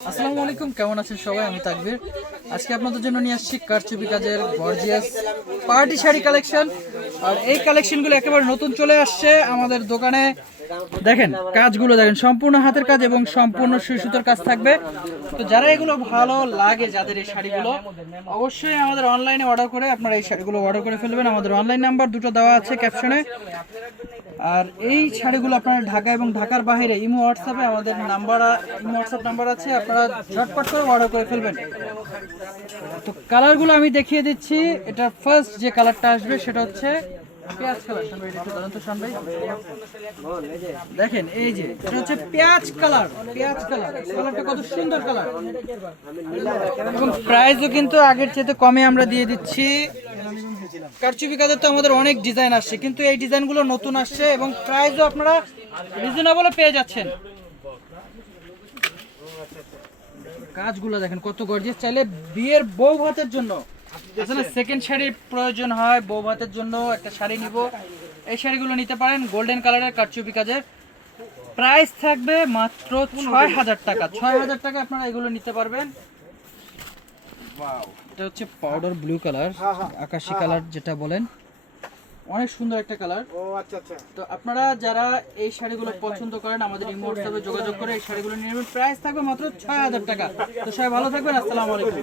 আসসালামু আলাইকুম, কেমন আছেন সবাই? আমি তাকবীর। আজকে আপনাদের জন্য নিয়ে আসছি কারচুপি কাজের গর্জিয়াস পার্টি শাড়ি কালেকশন। আর এই কালেকশনগুলো একেবারে নতুন চলে আসছে আমাদের দোকানে। দেখেন কাজগুলো দেখেন, সম্পূর্ণ হাতের কাজ এবং সম্পূর্ণ সুই সুতোর কাজ থাকবে। তো যারা এগুলো ভালো লাগে, যাদের এই শাড়িগুলো, অবশ্যই আমাদের অনলাইনে অর্ডার করে আপনারা এই শাড়িগুলো অর্ডার করে ফেলবেন। আমাদের অনলাইন নাম্বার দুটো দেওয়া আছে ক্যাপশনে। আর এই শাড়িগুলো আপনারা ঢাকা এবং ঢাকার বাইরে ইমো হোয়াটসঅ্যাপে আমাদের ইমো হোয়াটসঅ্যাপ নাম্বার আছে, আপনারা ঝটপট করে অর্ডার করে ফেলবেন। তো কালারগুলো আমি দেখিয়ে দিচ্ছি। এটা ফার্স্ট যে কালারটা আসবে সেটা হচ্ছে পেঁয়াজ কালার। দেখেন এই যে এটা হচ্ছে পেঁয়াজ কালার। কালারটা কত সুন্দর কালার, এবং প্রাইসও কিন্তু আগের চেয়ে কমে আমরা দিয়ে দিচ্ছি। কারচুপি কাজের তো আমাদের অনেক ডিজাইন আসছে, কিন্তু এই ডিজাইনগুলো নতুন আসছে এবং প্রাইসও আপনারা রিজনেবলে পেয়ে যাচ্ছেন। কাজগুলো দেখেন কত গর্জিয়াস। চাইলে বিয়ের বউ ভাতের জন্য, আসলে সেকেন্ড শাড়ির প্রয়োজন হয়, বউ ভাতের জন্য একটা শাড়ি নিব, এই শাড়িগুলো নিতে পারেন। গোল্ডেন কালারের কারচুপি কাজের প্রাইস থাকবে মাত্র ৬,০০০ টাকা। ৬,০০০ টাকা আপনারা এগুলো নিতে পারবেন। এটা হচ্ছে পাউডার ব্লু কালার, আকাশি কালার যেটা বলেন, অনেক সুন্দর একটা কালার। তো আপনারা যারা এই শাড়িগুলো পছন্দ করেন আমাদের ইমো হোয়াটসঅ্যাপে যোগাযোগ করে এই শাড়িগুলো নিয়ে নেবেন। প্রাইস থাকবে মাত্র ৬,০০০ টাকা। তো সবাই ভালো থাকবেন। আসসালামু আলাইকুম।